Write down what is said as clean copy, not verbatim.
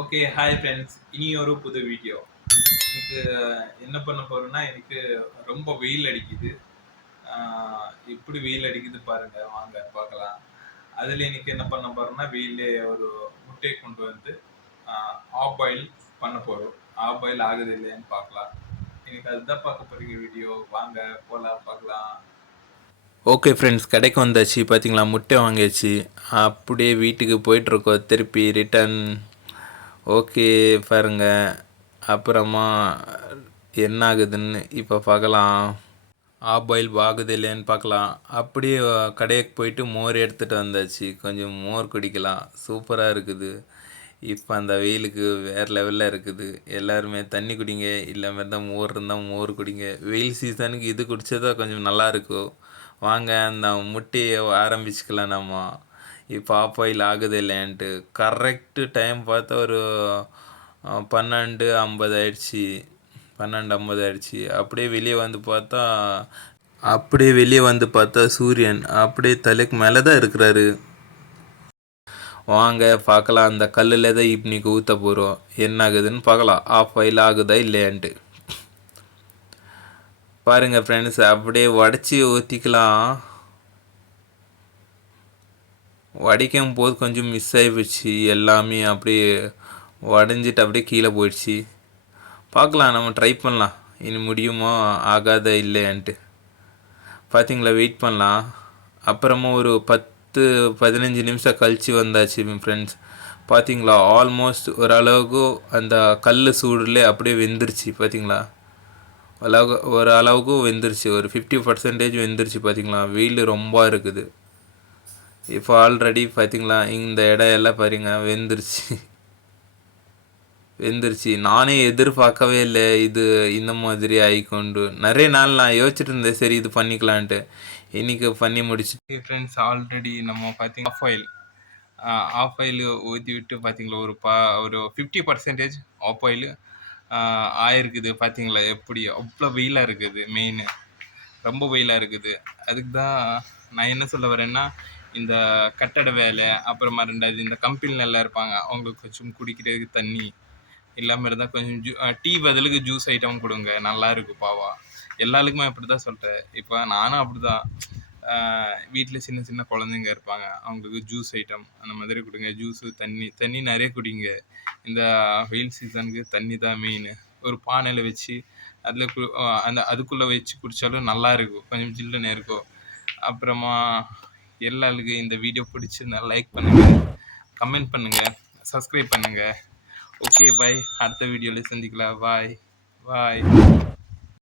Okay. Hi friends. இனி ஒரு புது வீடியோ. இன்னைக்கு என்ன பண்ண போறோம்னா, எனக்கு ரொம்ப வெயில் அடிக்குது. ஆ எப்படி வெயில் அடிக்குது பாருங்க. வாங்க பார்க்கலாம். அதுல இன்னைக்கு என்ன பண்ண போறோம்னா, வெயில்லே ஒரு முட்டைய கொண்டு வந்து ஆ ஆஃப் பாயில் பண்ண போறோம். ஆஃப் பாயில் ஆகுது இல்லையான்னு பார்க்கலாம். இன்னைக்கு அதுதான் பார்க்க போறீங்க வீடியோ. வாங்க போலாம் பார்க்கலாம். ஓகே ஃப்ரெண்ட்ஸ், கடைக்கு வந்தாச்சு. பார்த்தீங்களா, முட்டை வாங்கியாச்சு. அப்படியே வீட்டுக்கு போயிட்டுருக்கோம். திருப்பி ரிட்டர்ன். ஓகே பாருங்க. அப்புறமா என்ன ஆகுதுன்னு இப்போ பார்க்கலாம். ஆஃப் பாயில் ஆகுது இல்லையான்னு பார்க்கலாம். அப்படியே கடைக்கு போயிட்டு மோர் எடுத்துகிட்டு வந்தாச்சு. கொஞ்சம் மோர் குடிக்கலாம். சூப்பராக இருக்குது. இப்போ அந்த வெயிலுக்கு வேறு லெவலில் இருக்குது. எல்லாருமே தண்ணி குடிங்க, இல்லை மாதிரி தான் மோர் இருந்தால் மோர் குடிங்க. வெயில் சீசனுக்கு இது குடித்தா கொஞ்சம் நல்லாயிருக்கும். வாங்க அந்த முட்டையை ஆரம்பிச்சுக்கலாம் நம்ம. இப்போ ஆஃப் பாயில் ஆகுது இல்லையான்ட்டு கரெக்டு டைம் பார்த்தா ஒரு 12:50 ஆயிடுச்சு. 12:50 ஆயிடுச்சு. அப்படியே வெளியே வந்து பார்த்தா சூரியன் அப்படியே தலைக்கு மேலே தான் இருக்கிறாரு. வாங்க பார்க்கலாம். அந்த கல்லில் தான் இன்னைக்கு ஊற்ற போகிறோம். என்ன ஆகுதுன்னு பார்க்கலாம். ஆஃப் பாயில் ஆகுதா இல்லையான்ட்டு பாருங்க ஃப்ரெண்ட்ஸ். அப்படியே உடச்சி ஊற்றிக்கலாம். வடிக்கும் போது கொஞ்சம் மிஸ் ஆகி போச்சு. எல்லாமே அப்படியே உடஞ்சிட்டு அப்படியே கீழே போயிடுச்சு. பார்க்கலாம், நம்ம ட்ரை பண்ணலாம். இனி முடியுமா ஆகாத இல்லையான்ட்டு பார்த்தீங்களா. வெயிட் பண்ணலாம். அப்புறமா ஒரு 10-15 நிமிஷம் கழித்து வந்தாச்சு ஃப்ரெண்ட்ஸ். பார்த்தீங்களா, ஆல்மோஸ்ட் ஓரளவுக்கு அந்த கல் சூடுலே அப்படியே வெந்துருச்சு. பார்த்தீங்களா, ஓரளவுக்கு வெந்துருச்சு. ஒரு 50% வெந்துருச்சு. பார்த்தீங்களா, வெயில் ரொம்ப இருக்குது. இப்போ ஆல்ரெடி பார்த்தீங்களா, இந்த இடம் எல்லாம் பாருங்க வெந்துருச்சு. நானே எதிர்பார்க்கவே இல்லை இது இந்த மாதிரி ஆகிக்கொண்டு. நிறைய நாள் நான் யோசிச்சுட்டு இருந்தேன், சரி இது பண்ணிக்கலான்ட்டு. இன்றைக்கி பண்ணி முடிச்சு ஃப்ரெண்ட்ஸ். ஆல்ரெடி நம்ம பார்த்தீங்க ஆஃப் ஆயில் ஊற்றி விட்டு பார்த்தீங்களா, ஒரு 50% ஆஃப் ஆயில் ஆயிருக்குது. பார்த்தீங்களா, எப்படி அவ்வளோ வெயிலாக இருக்குது. மெயின் ரொம்ப வெயிலாக இருக்குது. அதுக்கு தான் நான் என்ன சொல்ல வரேன்னா, இந்த கட்டட வேலை, அப்புறமா 2வது இந்த கம்பெனில எல்லாம் இருப்பாங்க, அவங்களுக்கு கொஞ்சம் குடிக்கிறதுக்கு தண்ணி இல்லாமல் இருந்தால் கொஞ்சம் டீ பதிலுக்கு ஜூஸ் ஐட்டம் கொடுங்க, நல்லா இருக்கும் பாவா. எல்லாருக்குமே அப்படி தான் சொல்கிறேன். இப்போ நானும் அப்படி தான். வீட்டில் சின்ன சின்ன குழந்தைங்க இருப்பாங்க, அவங்களுக்கு ஜூஸ் ஐட்டம் அந்த மாதிரி கொடுங்க. ஜூஸு, தண்ணி நிறைய குடிங்க. இந்த வெயில் சீசனுக்கு தண்ணி தான் மெயின். ஒரு பானையில் வச்சு அதில் அதுக்குள்ளே வச்சு குடித்தாலும் நல்லா இருக்கும், கொஞ்சம் ஜில்லுன்னு இருக்கும். அப்புறமா எல்லாருக்கும் இந்த வீடியோ பிடிச்சிருந்தா லைக் பண்ணுங்கள், கமெண்ட் பண்ணுங்கள், சப்ஸ்கிரைப் பண்ணுங்கள். Okay bye. அடுத்த வீடியோவில் சந்திக்கலாம். பாய்.